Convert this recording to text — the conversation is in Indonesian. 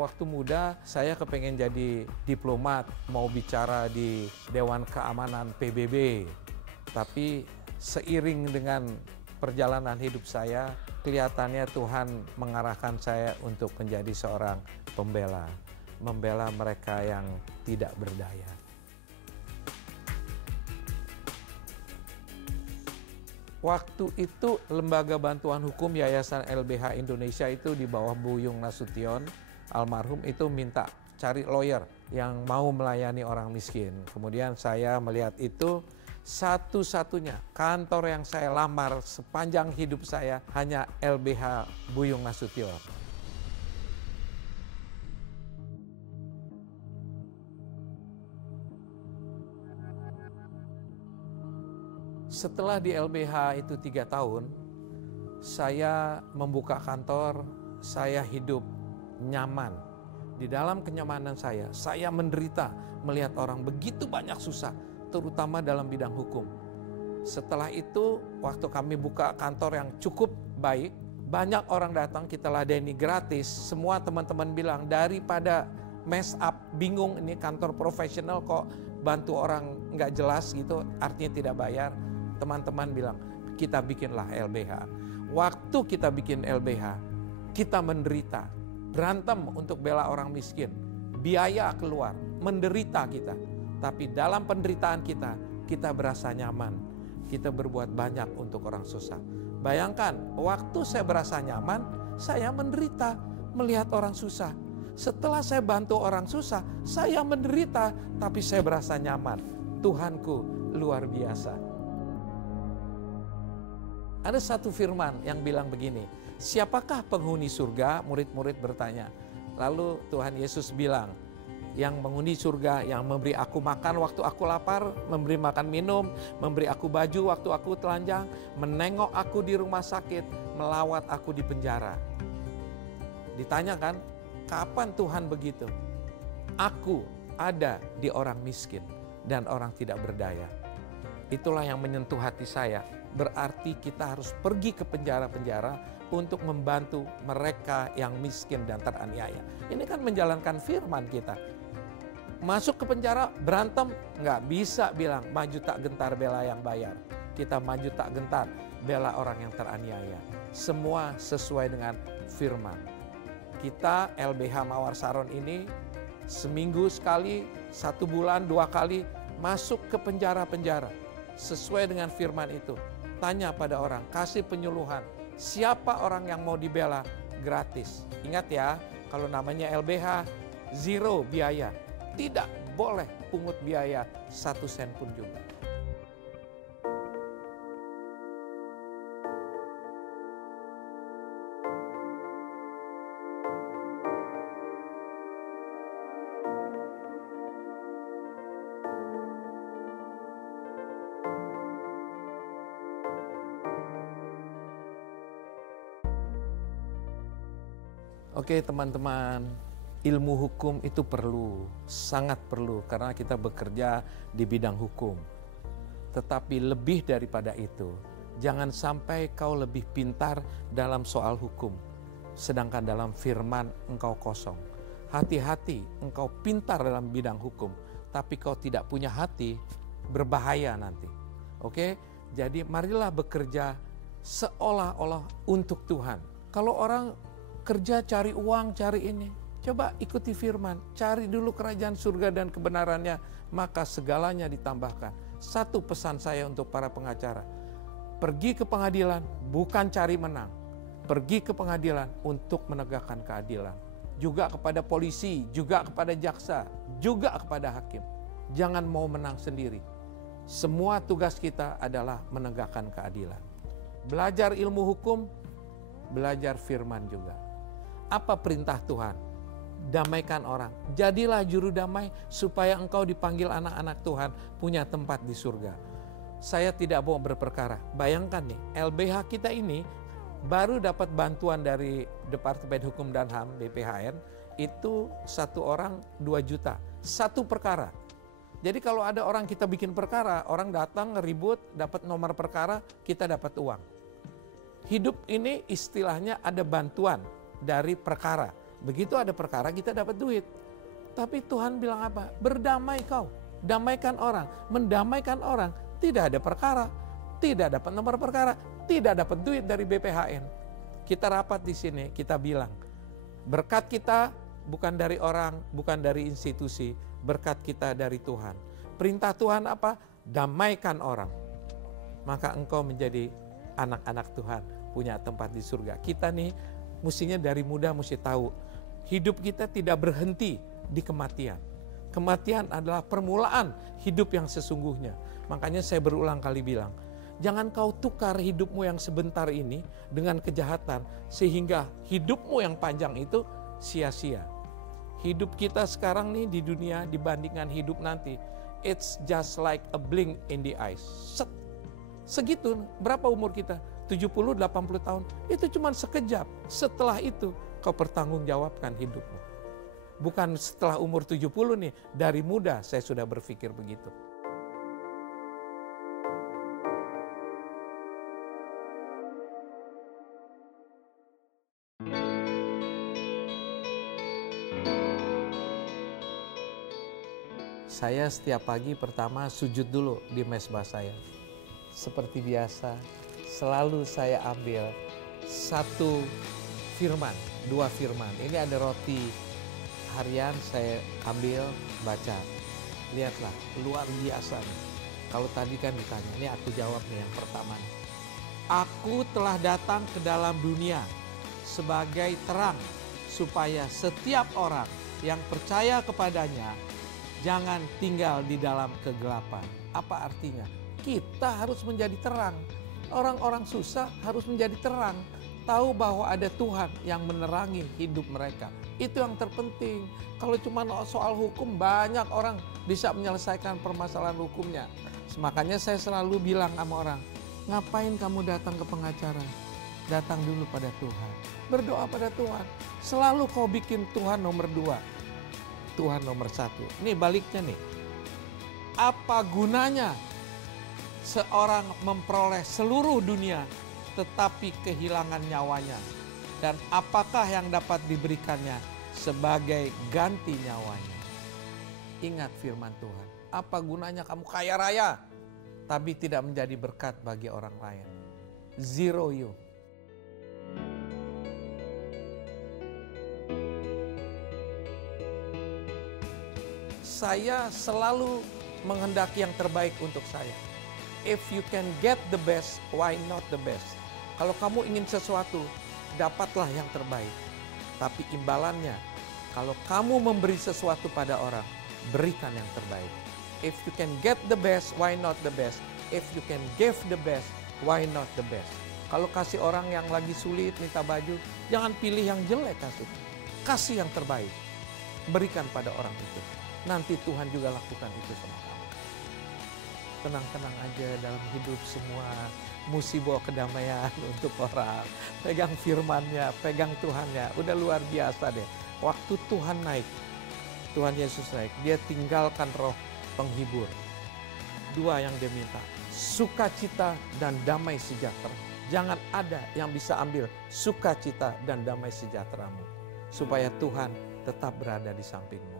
Waktu muda saya kepengen jadi diplomat, mau bicara di Dewan Keamanan PBB. Tapi seiring dengan perjalanan hidup saya, kelihatannya Tuhan mengarahkan saya untuk menjadi seorang pembela. Membela mereka yang tidak berdaya. Waktu itu Lembaga Bantuan Hukum Yayasan LBH Indonesia itu di bawah Buyung Nasution, almarhum, itu minta cari lawyer yang mau melayani orang miskin. Kemudian saya melihat itu, satu-satunya kantor yang saya lamar sepanjang hidup saya hanya LBH Buyung Nasution. Setelah di LBH itu 3 tahun, saya membuka kantor, saya hidup nyaman. Di dalam kenyamanan saya menderita melihat orang begitu banyak susah, terutama dalam bidang hukum. Setelah itu, waktu kami buka kantor yang cukup baik, banyak orang datang, kita ladeni gratis. Semua teman-teman bilang, daripada mess up, bingung ini kantor profesional kok bantu orang nggak jelas gitu, artinya tidak bayar. Teman-teman bilang, kita bikinlah LBH. Waktu kita bikin LBH, kita menderita, berantem untuk bela orang miskin, biaya keluar, menderita kita. Tapi dalam penderitaan kita, kita berasa nyaman. Kita berbuat banyak untuk orang susah. Bayangkan, waktu saya berasa nyaman, saya menderita melihat orang susah. Setelah saya bantu orang susah, saya menderita, tapi saya berasa nyaman. Tuhanku luar biasa. Ada satu firman yang bilang begini, siapakah penghuni surga? Murid-murid bertanya. Lalu Tuhan Yesus bilang, yang menghuni surga, yang memberi aku makan waktu aku lapar, memberi makan minum, memberi aku baju waktu aku telanjang, menengok aku di rumah sakit, melawat aku di penjara. Ditanyakan, kapan Tuhan begitu? Aku ada di orang miskin dan orang tidak berdaya. Itulah yang menyentuh hati saya. Berarti kita harus pergi ke penjara-penjara untuk membantu mereka yang miskin dan teraniaya. Ini kan menjalankan firman kita. Masuk ke penjara, berantem, nggak bisa bilang maju tak gentar bela yang bayar. Kita maju tak gentar bela orang yang teraniaya. Semua sesuai dengan firman. Kita LBH Mawar Saron ini seminggu sekali, 1 bulan 2 kali masuk ke penjara-penjara. Sesuai dengan firman itu. Tanya pada orang, kasih penyuluhan. Siapa orang yang mau dibela? Gratis. Ingat ya, kalau namanya LBH, zero biaya. Tidak boleh pungut biaya 1 sen pun juga. Oke teman-teman, ilmu hukum itu perlu, sangat perlu karena kita bekerja di bidang hukum. Tetapi lebih daripada itu, jangan sampai kau lebih pintar dalam soal hukum, sedangkan dalam firman engkau kosong. Hati-hati, engkau pintar dalam bidang hukum, tapi kau tidak punya hati, berbahaya nanti. Oke, jadi marilah bekerja seolah-olah untuk Tuhan. Kalau orang kerja cari uang, cari ini. Coba ikuti firman, cari dulu kerajaan surga dan kebenarannya, maka segalanya ditambahkan. Satu pesan saya untuk para pengacara, pergi ke pengadilan bukan cari menang, pergi ke pengadilan untuk menegakkan keadilan. Juga kepada polisi, juga kepada jaksa, juga kepada hakim. Jangan mau menang sendiri. Semua tugas kita adalah menegakkan keadilan. Belajar ilmu hukum, belajar firman juga. Apa perintah Tuhan? Damaikan orang. Jadilah juru damai supaya engkau dipanggil anak-anak Tuhan punya tempat di surga. Saya tidak mau berperkara. Bayangkan nih, LBH kita ini baru dapat bantuan dari Departemen Hukum dan HAM BPHN itu 1 orang 2 juta. 1 perkara. Jadi kalau ada orang kita bikin perkara, orang datang ribut, dapat nomor perkara, kita dapat uang. Hidup ini istilahnya ada bantuan dari perkara. Begitu ada perkara kita dapat duit. Tapi Tuhan bilang apa? Berdamai kau, damaikan orang, mendamaikan orang. Tidak ada perkara, tidak dapat nomor perkara, tidak dapat duit dari BPHN. Kita rapat di sini, kita bilang, berkat kita bukan dari orang, bukan dari institusi, berkat kita dari Tuhan. Perintah Tuhan apa? Damaikan orang. Maka engkau menjadi anak-anak Tuhan, punya tempat di surga. Kita nih, mestinya dari muda mesti tahu, hidup kita tidak berhenti di kematian. Kematian adalah permulaan hidup yang sesungguhnya. Makanya saya berulang kali bilang, jangan kau tukar hidupmu yang sebentar ini dengan kejahatan, sehingga hidupmu yang panjang itu sia-sia. Hidup kita sekarang nih di dunia dibandingkan hidup nanti, it's just like a blink in the eyes. Segitu, berapa umur kita? 70, 80 tahun. Itu cuma sekejap. Setelah itu kau pertanggungjawabkan hidupmu. Bukan setelah umur 70 nih, dari muda saya sudah berpikir begitu. Saya setiap pagi pertama sujud dulu di mezbah saya. Seperti biasa, selalu saya ambil satu firman, dua firman. Ini ada roti harian, saya ambil, baca. Lihatlah, luar biasa nih. Kalau tadi kan ditanya, ini aku jawab nih yang pertama. Aku telah datang ke dalam dunia sebagai terang, supaya setiap orang yang percaya kepadanya jangan tinggal di dalam kegelapan. Apa artinya? Kita harus menjadi terang. Orang-orang susah harus menjadi terang. Tahu bahwa ada Tuhan yang menerangi hidup mereka. Itu yang terpenting. Kalau cuma soal hukum, banyak orang bisa menyelesaikan permasalahan hukumnya. Makanya saya selalu bilang sama orang, ngapain kamu datang ke pengacara? Datang dulu pada Tuhan. Berdoa pada Tuhan. Selalu kau bikin Tuhan nomor 2. Tuhan nomor 1. Ini baliknya nih. Apa gunanya seorang memperoleh seluruh dunia tetapi kehilangan nyawanya? Dan apakah yang dapat diberikannya sebagai ganti nyawanya? Ingat firman Tuhan. Apa gunanya kamu kaya raya tapi tidak menjadi berkat bagi orang lain? Zero you. Saya selalu menghendaki yang terbaik untuk saya. If you can get the best, why not the best? Kalau kamu ingin sesuatu, dapatlah yang terbaik. Tapi imbalannya, kalau kamu memberi sesuatu pada orang, berikan yang terbaik. If you can get the best, why not the best? If you can give the best, why not the best? Kalau kasih orang yang lagi sulit minta baju, jangan pilih yang jelek kasih. Kasih yang terbaik. Berikan pada orang itu. Nanti Tuhan juga lakukan itu sama kamu. Tenang-tenang aja dalam hidup semua. Mesti bawa kedamaian untuk orang. Pegang firman-Nya, pegang Tuhan-Nya. Udah luar biasa deh. Waktu Tuhan naik, Tuhan Yesus naik, dia tinggalkan roh penghibur. 2 yang dia minta, sukacita dan damai sejahtera. Jangan ada yang bisa ambil sukacita dan damai sejahteramu. Supaya Tuhan tetap berada di sampingmu.